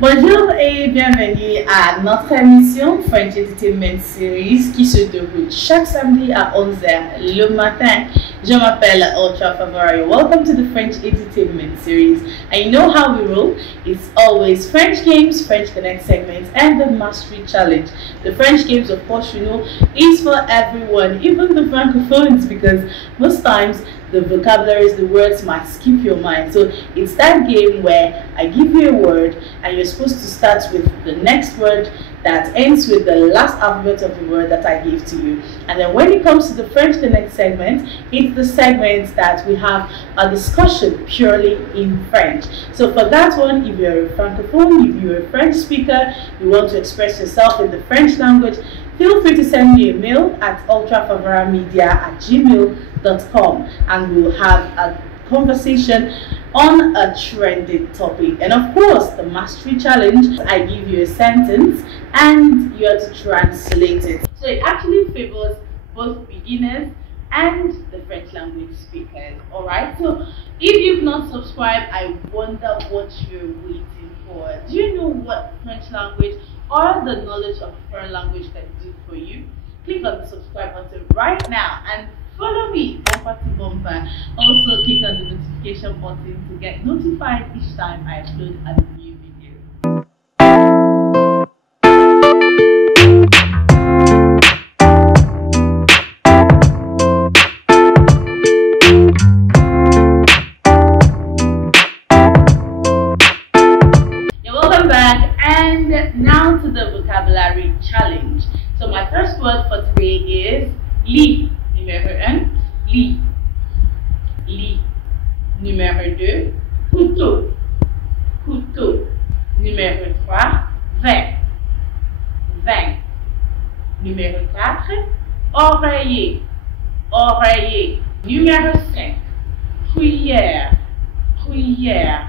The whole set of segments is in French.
Bonjour et bienvenue à notre émission French Entertainment Series qui se déroule chaque samedi à 11h le matin. Je m'appelle Ultra Favari. Welcome to the French Entertainment Series. I know how we roll. It's always French games, French Connect segments, and the Mastery Challenge. The French games, of course, you know, is for everyone, even the Francophones, because most times the vocabularies, the words might skip your mind. So it's that game where I give you a word and you're supposed to start with the next word that ends with the last alphabet of the word that I give to you. And then when it comes to the French Connect segment, it's the segment that we have a discussion purely in French. So for that one, if you're a Francophone, if you're a French speaker, you want to express yourself in the French language, feel free to send me a mail at ultrafavaramedia@gmail.com and we'll have a conversation on a trending topic. And of course, the Mastery Challenge, I give you a sentence and you have to translate it. So it actually favors both beginners and the French language speakers. Alright, so if you've not subscribed, I wonder what you're waiting for. Do you know what French language or the knowledge of foreign language can do for you? Click on the subscribe button right now and follow me bumper to bumper. Also click on the notification button to get notified each time I upload a new video. You're welcome back, and now to the vocabulary challenge. So my first word for today is lit. Numéro 1, lit. Lit. Numéro 2, couteau. Couteau. Numéro 3, vin. Vin. Numéro 4, oreiller. Oreiller. Numéro 5, cuillère. Cuillère.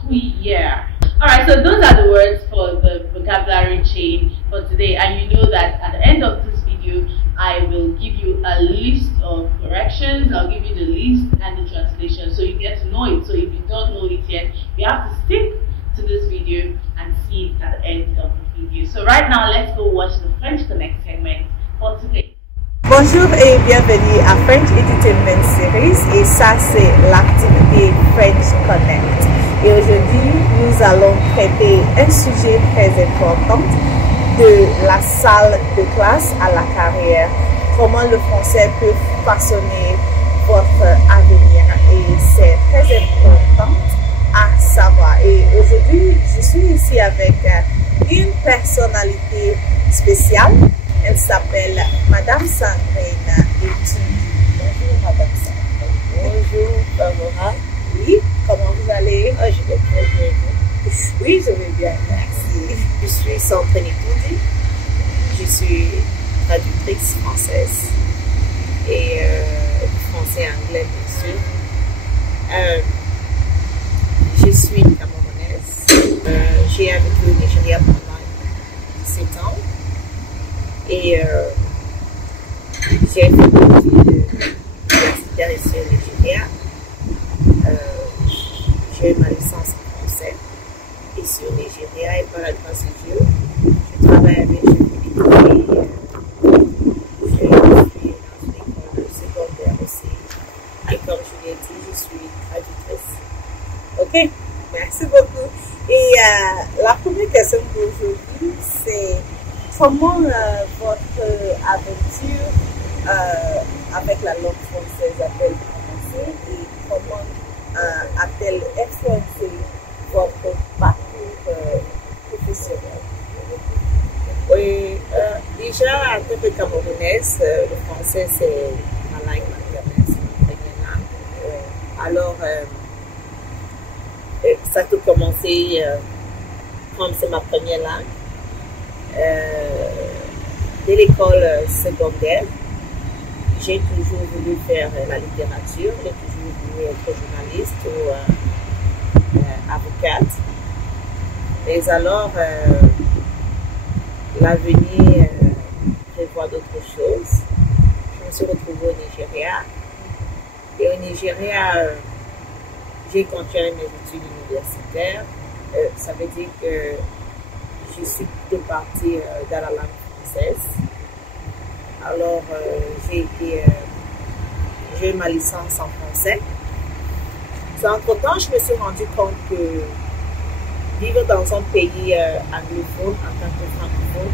Cuillère. Alright, so those are the words for the vocabulary chain for today, and you know that at the end of this video I will give you a list of corrections. I'll give you the list and the translation so you get to know it. So if you don't know it yet, you have to stick to this video and see it at the end of the video. So right now, let's go watch the French Connect segment for today. Bonjour et bienvenue à French Entertainment Series, et ça c'est l'activité French Connect. Et aujourd'hui, nous allons traiter un sujet très important, de la salle de classe à la carrière. Comment le français peut façonner votre avenir, et c'est très important à savoir. Et aujourd'hui, je suis ici avec une personnalité spéciale. Elle s'appelle Madame Sandrine Etu. Bonjour Madame Sandrine. Bonjour Barbara. Oui, comment vous allez? Je vais très bien. Oui, je vais bien, merci. Je suis Sandrine Etu. Je suis traductrice française et français-anglais bien sûr. Je suis camerounaise. J'ai habité au Nigeria pendant 17 ans. Et j'ai fait des études universitaires ici au Nigeria. J'ai ma licence en français ici au Nigeria, et par la grâce de Dieu, je travaille avec les filles. J'ai étudié dans une école secondaire aussi. Et comme je l'ai dit, je suis traductrice. Ok, merci beaucoup. Et la première question pour aujourd'hui, c'est comment votre aventure avec la langue française a-t-elle commencé, et comment a-t-elle influencé votre parcours professionnel? Oui, déjà en tant que camerounaise, le français c'est ma langue maternelle, c'est ma première langue. Alors, ça a tout commencé comme c'est ma première langue. Dès l'école secondaire, j'ai toujours voulu faire la littérature, j'ai toujours voulu être journaliste ou avocate. Mais alors, l'avenir prévoit d'autres choses. Je me suis retrouvée au Nigeria. Et au Nigeria, j'ai continué mes études universitaires. Ça veut dire que je suis plutôt partie dans la langue française. Alors, j'ai eu ma licence en français. Entre-temps, je me suis rendu compte que vivre dans un pays anglophone en tant que francophone,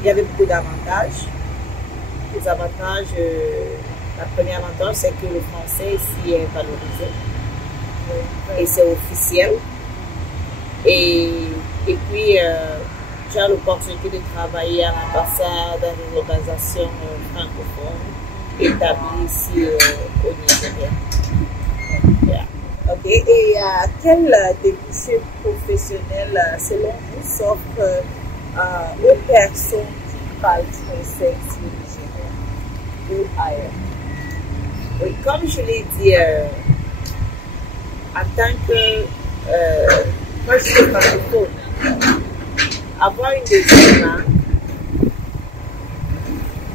il y avait beaucoup d'avantages. Les avantages, la première avantage, c'est que le français ici est valorisé et c'est officiel. Et puis, j'ai l'opportunité de travailler à l'ambassade, dans une organisation francophone établie ici au Nigeria. Yeah. Ok, et quel débouché professionnel, selon vous, s'offre aux personnes qui parlent français ici au Nigeria ou ailleurs? Oui, comme je l'ai dit, en tant que moi je suis francophone, avoir une deuxième langue,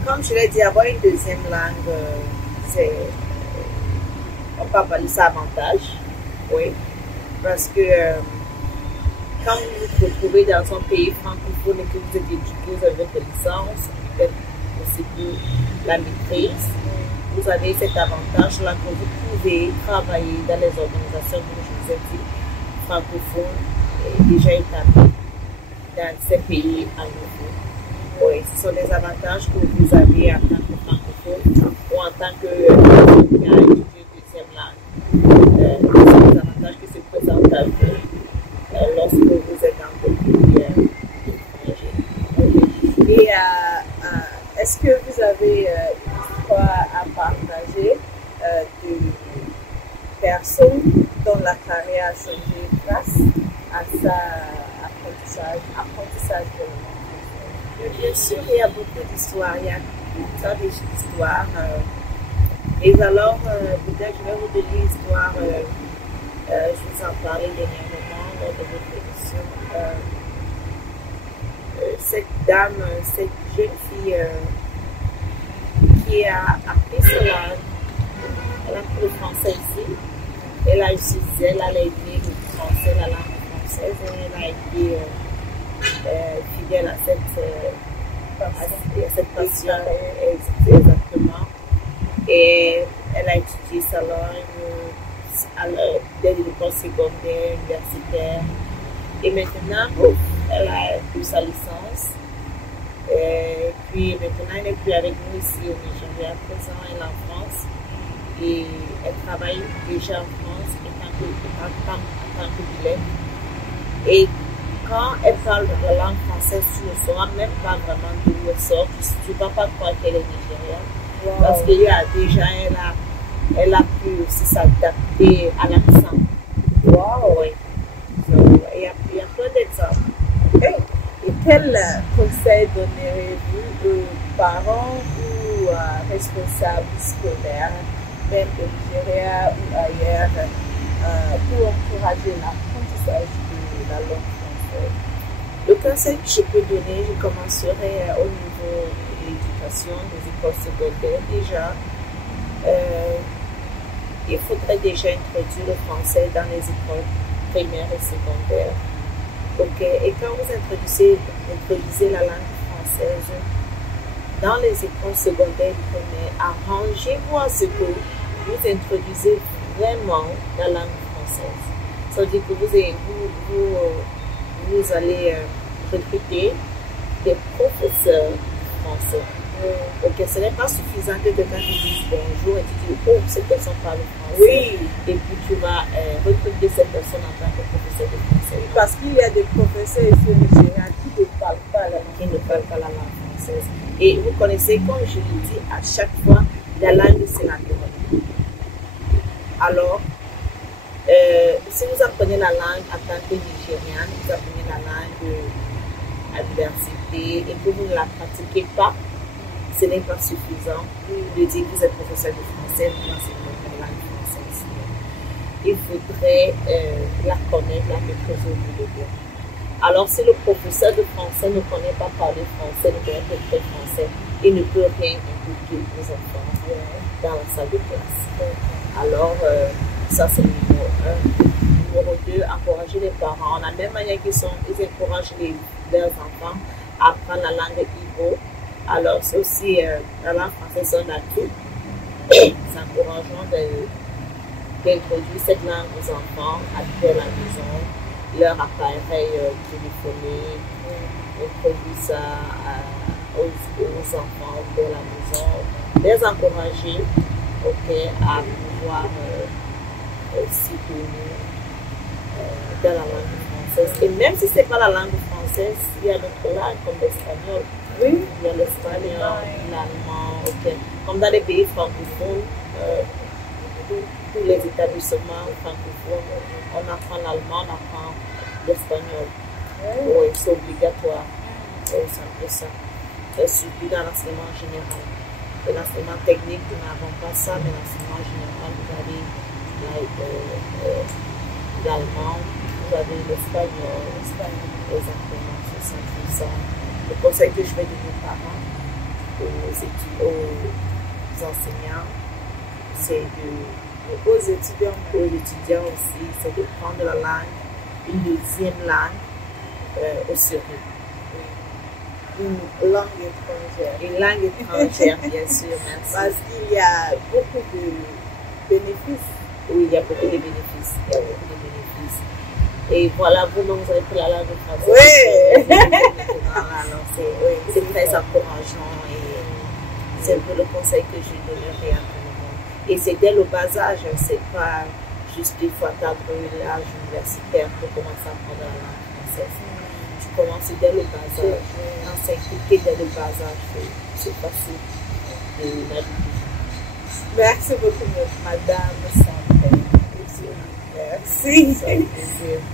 comme je l'ai dit, avoir une deuxième langue, c'est, on peut appeler ça avantage, oui, parce que quand vous vous retrouvez dans un pays francophone et que vous êtes éduqué, vous avez votre licence, peut-être aussi peu la maîtrise, vous avez cet avantage-là que vous pouvez travailler dans les organisations, comme je vous ai dit, francophones et déjà établies dans ces pays anglophones. Oui, ce sont des avantages que vous avez en tant que francophone ou en tant que qui a étudié une deuxième langue. Ce sont des avantages qui se présentent à vous lorsque vous êtes dans le pays étranger. Et est-ce que vous avez une histoire à partager de personnes dont la carrière a changé grâce à ça apprentissage de langue? Bien sûr, il y a beaucoup d'histoires, il y a tant d'histoires. Et alors, peut-être je vais vous donner l'histoire, je vous en parlais dernièrement lors de votre émission. Cette dame, cette jeune fille qui a appris sa langue, elle a appris le français ici, elle a utilisé, elle a aidé le français, la langue française, et elle a été fidèle à cette passion, exactement. Et elle a étudié sa langue dès l'école secondaire, universitaire. Et maintenant, elle a eu sa licence. Et puis maintenant, elle n'est plus avec nous ici au Nigeria. À présent, elle est en France. Et elle travaille déjà en France en tant que bilingue. Et quand elle parle de la langue française, tu ne sauras même pas vraiment d'où elle sort. Tu ne vas pas croire qu'elle est nigérienne. Wow. Parce qu'il y a déjà, elle a pu aussi s'adapter à l'accent. Wow. Oui. So, il y a plein d'exemples. Et quel conseil donnerez-vous aux parents ou responsables scolaires, même au Nigeria ou ailleurs, pour encourager l'apprentissage de la langue française? Le conseil que je peux donner, je commencerai au niveau de l'éducation, des écoles secondaires déjà. Il faudrait déjà introduire le français dans les écoles primaires et secondaires. Okay. Et quand vous introduisez la langue française dans les écoles secondaires et primaires, arrangez-vous à ce que vous introduisez vraiment la langue française. Ça veut dire que vous allez recruter des professeurs français. Ok, ce n'est pas suffisant que quelqu'un te dise bonjour et tu dis oh, cette personne parle français. Oui. Et puis tu vas recruter cette personne en tant que professeur de français. Parce qu'il y a des professeurs ici au Nigeria qui ne parlent pas la langue française. Et vous connaissez, comme je l'ai dit, à chaque fois, la langue c'est la langue. Alors, si vous apprenez la langue en tant que Nigériane, vous apprenez la langue à l'université et que vous ne la pratiquez pas, ce n'est pas suffisant de dire que vous êtes professeur de français, vous enseignez la langue française. Il faudrait la connaître, la maîtriser au bout de vous. Alors, si le professeur de français ne connaît pas parler français, ne connaît pas écrire français, il ne peut rien inculquer aux enfants dans la salle de classe. Alors, ça c'est le numéro 1. numéro 2, encourager les parents. De la même manière qu'ils encouragent leurs enfants à apprendre la langue Igbo. Alors, c'est aussi la langue française, c'est un atout. C'est encourageant d'introduire cette langue aux enfants à la maison, leur appareil téléphonique, introduire ça aux enfants de la maison, les encourager à pouvoir s'y dans la langue française. Et même si ce n'est pas la langue française, il y a d'autres langues comme l'espagnol. Oui, il y a l'espagnol, l'allemand, comme dans les pays francophones, tous les établissements francophones, on apprend l'allemand, on apprend l'espagnol. Oui, c'est obligatoire. C'est un peu ça. Surtout dans l'enseignement général. Et l'enseignement technique, nous n'avons pas ça, mais l'enseignement général, vous avez l'allemand, vous avez l'espagnol, exactement, c'est ça. Le conseil que je vais donner aux parents, aux enseignants, c'est aux étudiants aussi, c'est de prendre la langue, une deuxième langue au sérieux. Une langue étrangère. Une langue étrangère, bien sûr, merci. Parce qu'il y a beaucoup de bénéfices. Oui, il y a beaucoup de bénéfices. Et voilà, vous-même, vous avez pris la langue française. Oui! C'est très encourageant et c'est un peu le conseil que je donnerais à tout le monde. Et c'est dès le bas âge, c'est pas juste il faut attendre l'âge universitaire pour commencer à apprendre la langue française. Tu commences dès le bas âge. Quand c'est impliqué dès le bas âge, c'est facile de naviguer. Merci beaucoup, Madame Santé. Merci.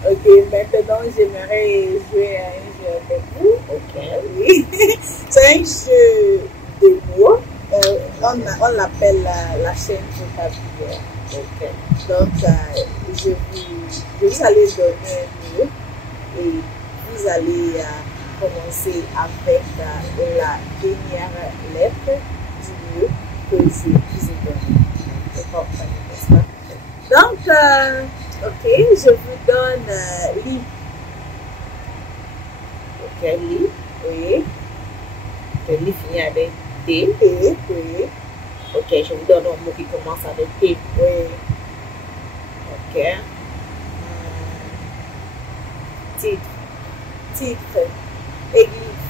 Ok, maintenant j'aimerais jouer à un jeu avec vous. Ok. Oui. C'est un jeu de mots. On l'appelle la chaîne vocabulaire. Ok. Donc, je vous allez donner un mot et vous allez commencer avec la dernière lettre du mot que je vous ai donné. Vous comprenez, n'est-ce pas? Donc, ok, je vous donne lit. Ok, lit. Oui. Ok, lit finit avec T. T, oui. Ok, je vous donne un mot qui commence avec T. Oui. Ok. Titre. Titre. Église.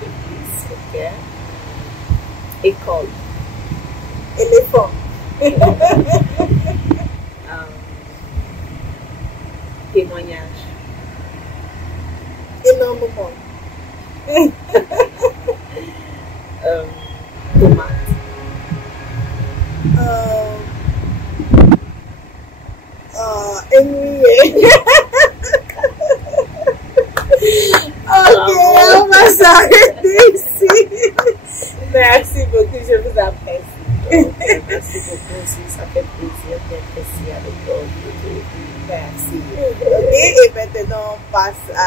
Église, ok. École. Éléphant. Témoignage. Énormément. Tomate. Ennuyé. Ok, on va s'arrêter ici. Merci beaucoup, je vous apprécie. Merci beaucoup aussi, ça fait plaisir d'être ici avec vous. Merci. Ok, et maintenant on passe à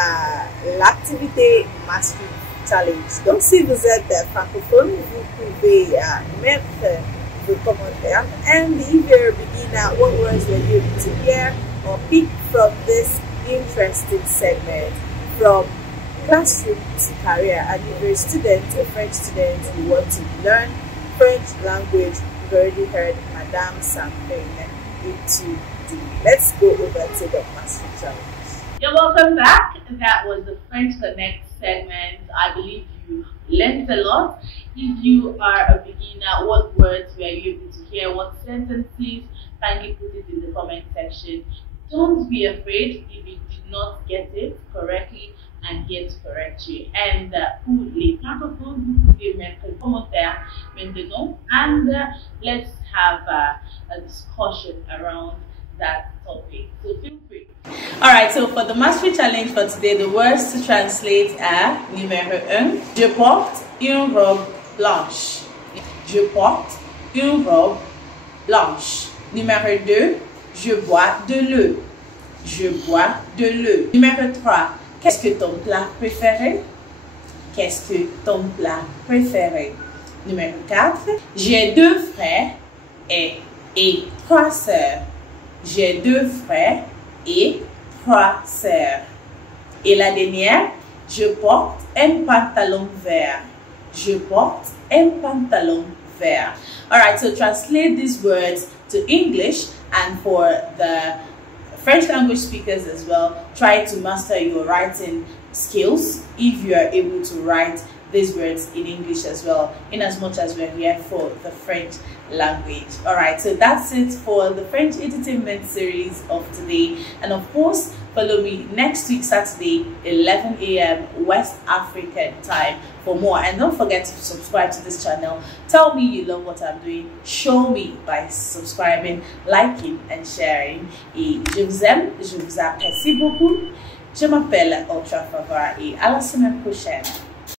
l'activité Mastery Challenge. Donc si vous êtes francophone, vous pouvez mettre vos commentaires. And if you're a beginner, what words were you able to hear or pick from this interesting segment from classroom to career? And if you're a student, a French student who want to learn French language, you've already heard Madame Sampin into the. Let's go over to the Mastery Challenge. You're welcome back. That was the French Connect segment. I believe you learned a lot. If you are a beginner, what words were you able to hear? What sentences? Kindly put it in the comment section. Don't be afraid if you did not get it correctly. I'm here to correct you. And pour les francophones, vous pouvez mettre un commentaire maintenant. And let's have a discussion around that topic. So feel free. Alright, so for the Mastery Challenge for today, the words to translate are numéro 1. Je porte une robe blanche. Je porte une robe blanche. Numéro 2. Je bois de l'eau. Je bois de l'eau. Numéro 3. Qu'est-ce que ton plat préféré? Qu'est-ce que ton plat préféré? Numéro 4. J'ai 2 frères et 3 sœurs. j'ai 2 frères et 3 sœurs. Et la dernière, je porte un pantalon vert. Je porte un pantalon vert. Alright, so translate these words to English, and for the French language speakers as well, try to master your writing skills if you are able to write these words in English as well, in as much as we're here for the French language. Alright, so that's it for the French Edutainment series of today, and of course follow me next week Saturday 11 a.m. West African time for more, and don't forget to subscribe to this channel. Tell me you love what I'm doing, show me by subscribing, liking and sharing. Et je vous aime, je vous apprécie beaucoup. Je m'appelle Ultra Favara et à la semaine prochaine.